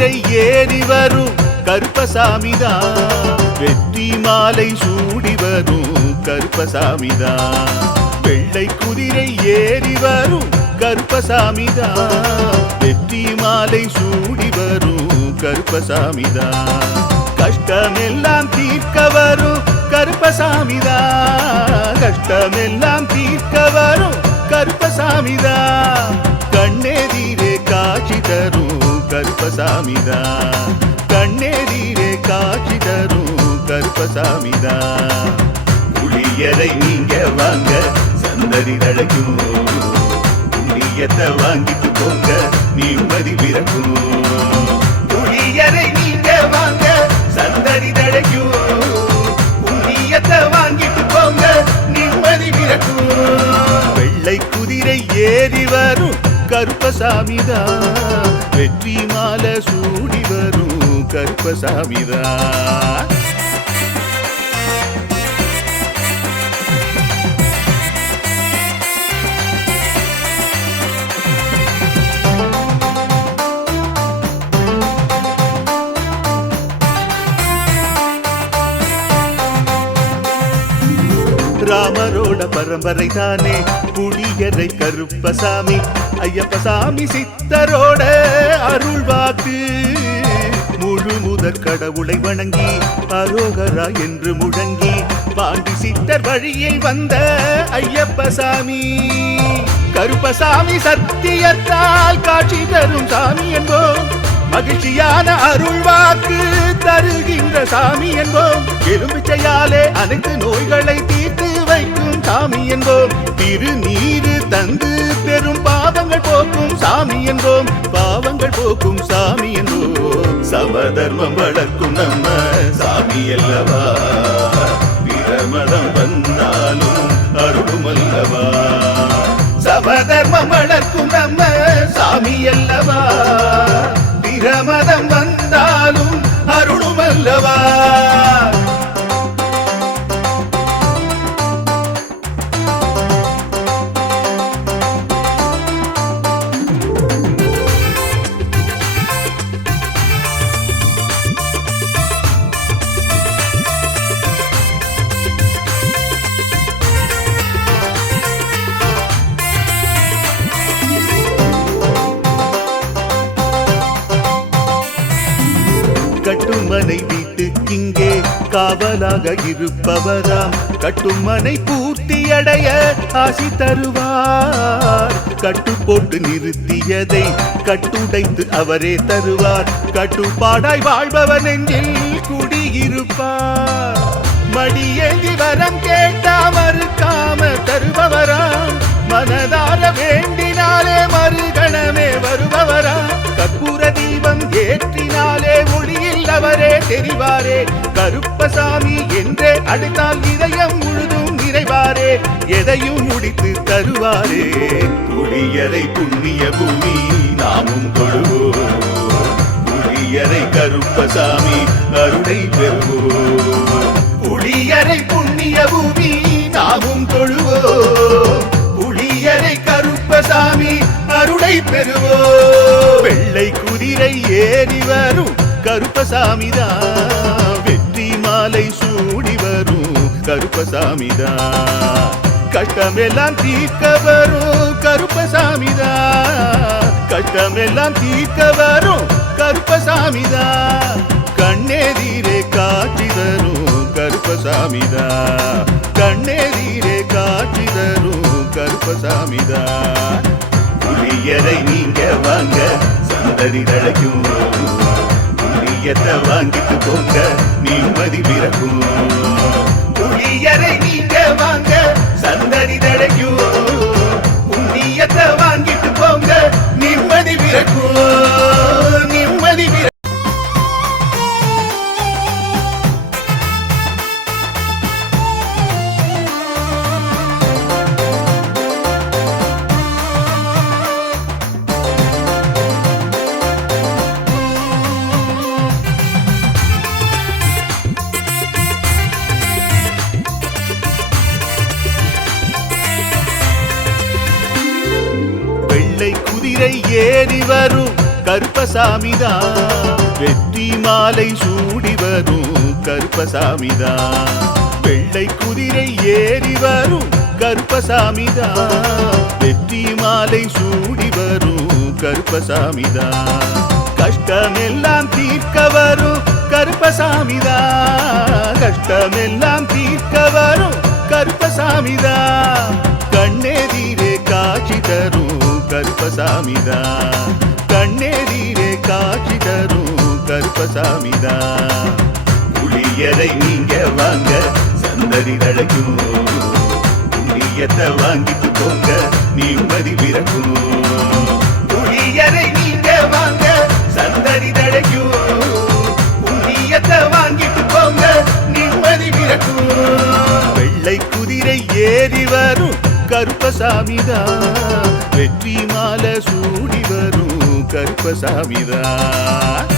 குதிரை ஏறி வரும் கருப்பசாமிதான், வெற்றி மாலை சூடி வரும் கருப்பசாமிதான். வெள்ளை குதிரை ஏறி வரும் கருப்பசாமிதான், வெற்றி மாலை சூடி வரும் கருப்பசாமிதான். கஷ்டமெல்லாம் தீர்க்க வரும் கருப்பசாமிதான், கஷ்டமெல்லாம் தீர்க்க வரும் கருப்பசாமிதான். கண்ணெதிரே காட்சி தரும் கருப்பசாமிதான், கண்ணெதிரே காட்சி தரும் கருப்பசாமிதான். புளியரை நீங்க வாங்க சந்ததி தழைக்கும், புண்ணியத்தை வாங்கிட்டு போங்க நிம்மதி பிறக்கும். புளியரை நீங்க வாங்க சந்ததி தழைக்கும், புண்ணியத்தை வாங்கிட்டு போங்க நிம்மதி பிறக்கும். வெள்ளை குதிரை ஏறி வரும் கருப்பசாமிதான், வெற்றி மாலை சூடி வரும் கருப்பசாமிதான். ராமரோட பரம்பரை தானே புளியரை கருப்பசாமி, ஐயப்பசாமி சித்தரோட அருள் வாக்கு. முழு முதற் கடவுளை வணங்கி அரோகரா என்று முழங்கி பாண்டி சித்தர் வழியில் வந்த ஐயப்பசாமி. கருப்பசாமி சத்தியத்தால் காட்சி தரும் சாமி என்போம், மகிழ்ச்சியான அருள் வாக்கு தருகின்ற சாமி என்போம். எலுமிச்சையாலே அனைத்து நோய்களை தீர்த்து வைக்கும் சாமி என்போம். திருநீரு தந்து பெரும் பாவங்கள் போக்கும் சாமி என்போம், பாவங்கள் போக்கும் சாமி என்போம். சமதர்மம் வளர்க்கும் நம்ம சாமி அல்லவா, பிரமதம் வந்தாலும் அருளும் அல்லவா. சமதர்மம் வளர்க்கும் நம்ம சாமி அல்லவா, பிரமதம் வந்தாலும் அருளும் அல்லவா. கட்டுமனை வீட்டுக்கிங்கே காவலாக இருப்பவராம், கட்டுமனை பூர்த்தியடைய ஆசி தருவார். கட்டு போட்டு நிறுத்தியதை கட்டுடைத்து அவரே தருவார், கட்டுப்பாடாய் வாழ்பவன் நெஞ்சில் குடியிருப்பார். மடியேந்தி வரம் கேட்டா மறுக்காம தருபவராம், மனதார வேண்டினாலே மறுகணமே வருபவராம். கற்பூர தீபம் ஏற்றினாலே ஒளியில் அவரே தெரிவாரே, கருப்பசாமி என்றே அழைத்தால் இதயம் முழுதும் நிறைவாரே, எதையும் முடித்து தருவாரே. புளியரை புண்ணிய பூமி நாமும் தொழுவோம், புளியரை கருப்பசாமி அருளை பெறுவோம். புளியரை புண்ணிய பூமி நாமும் தொழுவோம், புளியரை கருப்பசாமி அருளை பெறுவோம். வெள்ளை குதிரை ஏறி வரும் கருப்பசாமிதான், வெற்றி மாலை சூடி வரும் கருப்பசாமிதான். கஷ்டமெல்லாம் தீர்க்க வரும் கருப்பசாமிதான், கஷ்டமெல்லாம் தீர்க்க வரும் கருப்பசாமிதான். கண்ணெதிரே காட்சி தரும் கருப்பசாமிதான், கண்ணெதிரே காட்சி தரும் கருப்பசாமிதான். புளியரை நீங்க வாங்க சந்ததி தழைக்கும், புளியத்தை வாங்கிட்டு போங்க நிம்மதி பிறக்கும். புளியரை நீங்க வாங்க சந்ததி தழைக்கும், புண்ணியத்தை வாங்கிட்டு போங்க நிம்மதி பிறக்கும், நிம்மதி பிறக்கும். குதிரை ஏறி வரும் கருப்பசாமிதான். வெற்றி மாலை சூடி வரும் கருப்பசாமிதான். வெள்ளை குதிரை ஏறி வரும் கருப்பசாமிதான். வெற்றி மாலை சூடி வரும் கருப்பசாமிதான். கஷ்டமெல்லாம் தீர்க்க வரும் கருப்பசாமிதான். கஷ்டமெல்லாம் தீர்க்க வரும் கருப்பசாமிதான். கண்ணெதிரே காட்சி தரும் கருப்பசாமிதான். கண்ணெதிரே காட்சி தரும் கருப்பசாமிதான். புளியரை நீங்க வாங்க சந்ததி தழைக்கும். புண்ணியத்தை வாங்கிட்டு போங்க நிம்மதி பிறக்கும். புளியரை நீங்க வாங்க சந்ததி தழைக்கும். புண்ணியத்தை வாங்கிட்டு போங்க நிம்மதி பிறக்கும். வெள்ளை குதிரை ஏறி வரும் கருப்பசாமிதான். வெற்றி மாலை சூடி வரும் கருப்பசாமிதான்.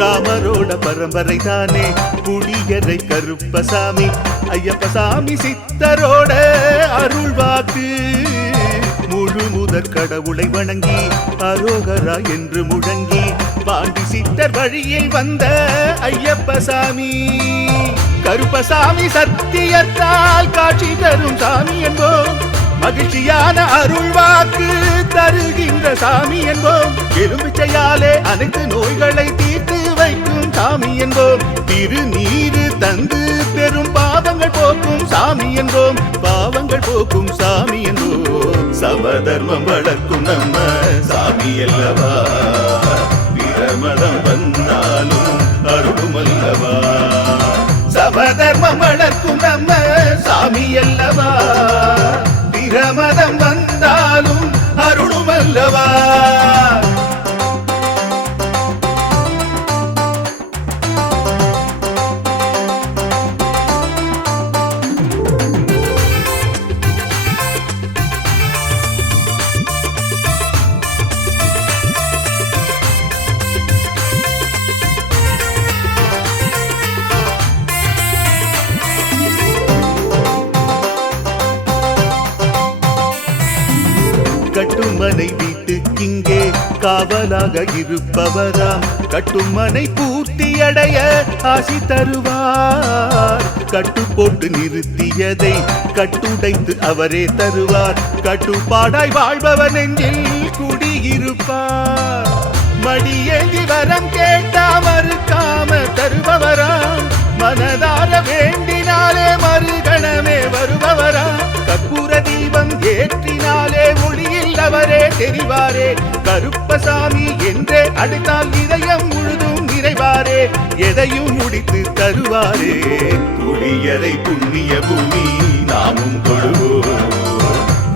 ராமரோட பரம்பரை தானே புளியரை கருப்பசாமி. ஐயப்பசாமி சித்தரோட அருள் வாக்கு. முழு முதற் கடவுளை வணங்கி அரோகரா என்று முழங்கி பாண்டி சித்தர் வழியில் வந்த ஐயப்பசாமி. கருப்பசாமி சத்தியத்தால் காட்சி தரும் சாமி என்போம். மகிழ்ச்சியான அருள் வாக்கு தருகின்ற சாமி என்போம். எலுமிச்சையாலே அனைத்து நோய்களை தீர்த்து வைக்கும் சாமி என்போம். திருநீரு தந்து பெரும் பாவங்கள் போக்கும் சாமி என்போம். பாவங்கள் போக்கும் சாமி என்போம். சமதர்மம் வளர்க்கும் நம்ம சாமி அல்லவா. பிரமதம் வந்தாலும் அருளும் அல்லவா. சமதர்மம் வளர்க்கும் நம்ம சாமி அல்லவா. பிரமதம் வந்தாலும் அருளும் அல்லவா. கட்டுமனை வீட்டுக்கிங்கே காவலாக இருப்பவராம். கட்டுமனை பூர்த்தியடைய ஆசி தருவார். கட்டு போட்டு நிறுத்தியதை கட்டுடைத்து அவரே தருவார். கட்டுப்பாடாய் வாழ்பவன் நெஞ்சில் குடியிருப்பார். மடியேந்தி வரம் கேட்டா மறுக்காம தருபவராம். மனதார வேண்டினாலே மறுகணமே வருபவராம். கற்பூர தீபம் ஏற்றினாலே ஒளியில் அவரே தெரிவாரே. கருப்பசாமி என்றே அழைத்தால் இதயம் முழுதும் நிறைவாரே. எதையும் முடித்து தருவாரே. புளியரை புண்ணிய பூமி நாமும் தொழுவோம்.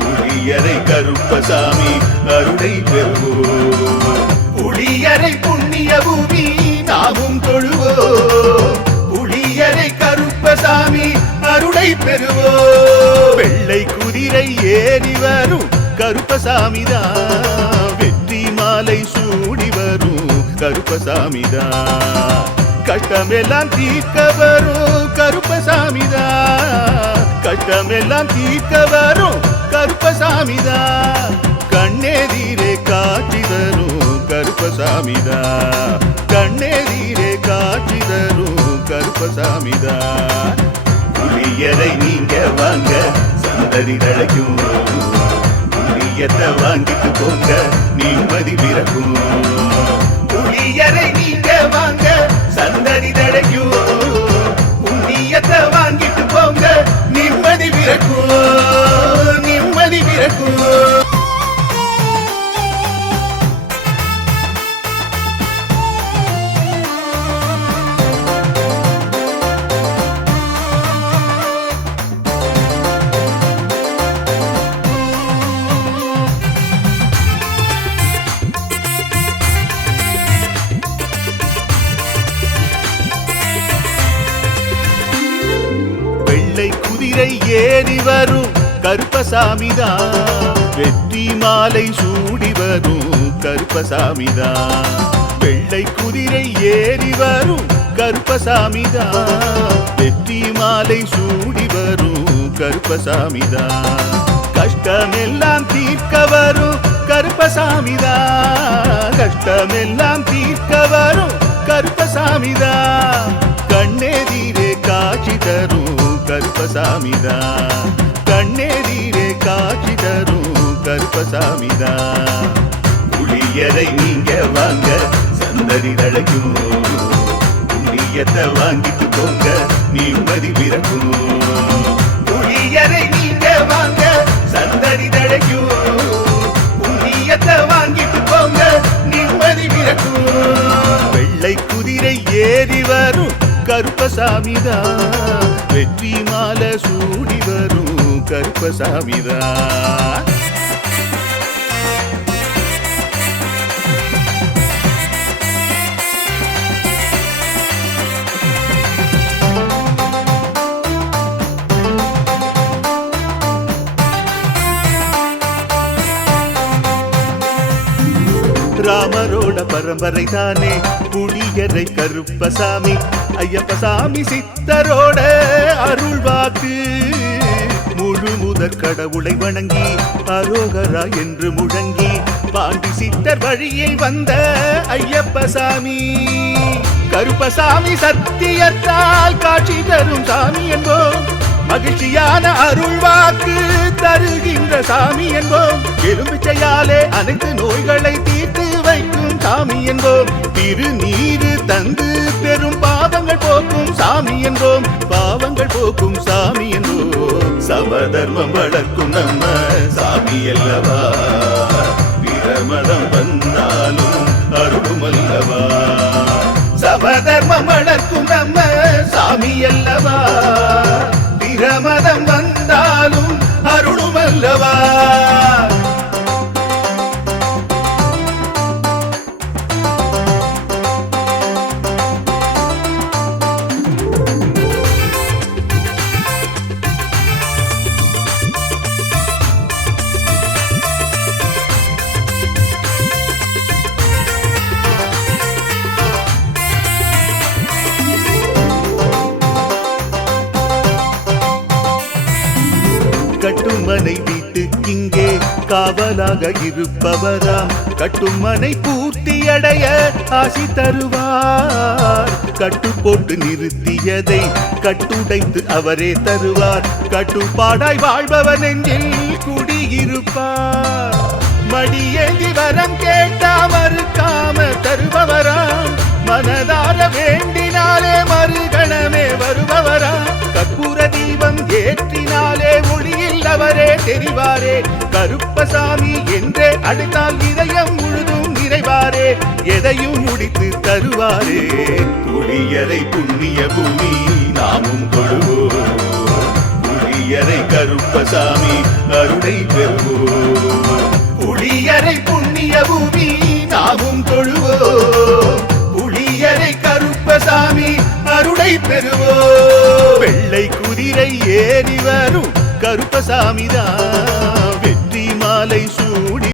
புளியரை கருப்பசாமி அருளை பெறுவோம். புளியரை புண்ணிய பூமி நாமும் தொழுவோம். புளியரை கருப்பசாமி அருளை பெறுவோம். வெள்ளை குதிரை ஏறி வரும் கருப்பசாமிதான். வெற்றி மாலை சூடி வரும் கருப்பசாமிதான். கஷ்டமெல்லாம் தீர்க்க வரும் கருப்பசாமிதான். கஷ்டமெல்லாம் தீர்க்க வரும் கருப்பசாமிதான். கண்ணெதிரே காட்சி தரும் கருப்பசாமிதான். கண்ணெதிரே காட்சி தரும் கருப்பசாமிதான். புளியரை நீங்க வாங்க சந்ததி தழைக்கும். புளியத்தை வாங்கிட்டு போங்க நிம்மதி பிறக்கும். புளியரை நீங்க வாங்க சந்ததி தழைக்கும். புண்ணியத்தை வாங்கிட்டு போங்க நிம்மதி பிறக்கும். நிம்மதி பிறக்கும். வெள்ளை குதிரை ஏறி வரும் கருப்பசாமிதான். வெற்றி மாலை சூடி வரும் கருப்பசாமிதான். வெள்ளை குதிரை ஏறி வரும் கருப்பசாமிதான். வெற்றி மாலை சூடி வரும் கருப்பசாமிதான். கஷ்டமெல்லாம் தீர்க்க வரும் கருப்பசாமிதான். கஷ்டமெல்லாம் தீர்க்க வரும் கருப்பசாமிதான். கண்ணெதிரே காட்சி தரும் கருப்பசாமிதான். கண்ணெதிரே காட்சி தரும் கருப்பசாமிதான். புளியரை நீங்க வாங்க சந்ததி தழைக்கும். புண்ணியத்தை வாங்கிட்டு போங்க நிம்மதி பிறக்கும். புளியரை நீங்க வாங்க சந்ததி தழைக்கும். புண்ணியத்தை வாங்கிட்டு போங்க நிம்மதி பிறக்கும். வெள்ளை குதிரை ஏறி வரும் கருப்பசாமிதான். வெற்றி மாலை சூடி வரும் கருப்பசாமிதான். ராமரோட பரம்பரை தானே புளியரை கருப்பசாமி. ஐயப்பசாமி சித்தரோட அருள்வாக்கு. முழு முதற் கடவுளை வணங்கி அரோகரா என்று முழங்கி பாண்டி சித்தர் வழியில் வந்த ஐயப்பசாமி. கருப்பசாமி சத்தியத்தால் காட்சி தரும் சாமி என்போம். மகிழ்ச்சியான அருள்வாக்கு தருகின்ற சாமி என்போம். எலும்பிச்சையாலே அனைத்து நோய்களை தீர்த்து வைக்கும் சாமி என்போம். திருநீரு தந்து பெரும் பாவங்கள் போக்கும் சாமி என்போம். பாவங்கள் போக்கும் சாமி என்போம். சமதர்மம் வளர்க்கும் நம்ம சாமி அல்லவா. பிரமதம் வந்தாலும் அருளும் அல்லவா. சமதர்மம் வளர்க்கும் நம்ம சாமி அல்லவா. பிரமதம் வந்தாலும் அருளும் அல்லவா. கட்டுமனை வீட்டுக்கிங்கே காவலாக இருப்பவராம். கட்டுமனை பூர்த்தியடைய ஆசி தருவார். கட்டு போட்டு நிறுத்தியதை கட்டுடைத்து அவரே தருவார். கட்டுப்பாடாய் வாழ்பவர் நெஞ்சில் குடியிருப்பார். மடியேந்தி வரம் கேட்டா மறுக்காம தருபவராம். மனதார வேண்டினாலே மறுகணமே வருபவராம். கற்பூர தீபம் ஏற்றினாலே ஒளியில் அவரே தெரிவாரே. கருப்பசாமி என்றே அழைத்தால் இதயம் முழுதும் நிறைவாரே. எதையும் முடித்து தருவாரே. புளியரை புண்ணிய பூமி நாமும் தொழுவோம். புளியரை கருப்பசாமி அருளை பெறுவோம். புளியரை புண்ணிய பூமி நாமும் தொழுவோம். புளியரை கருப்பசாமி அருளை பெறுவோம். வெள்ளை குதிரை ஏறி வரும் கருப்பசாமிதான்.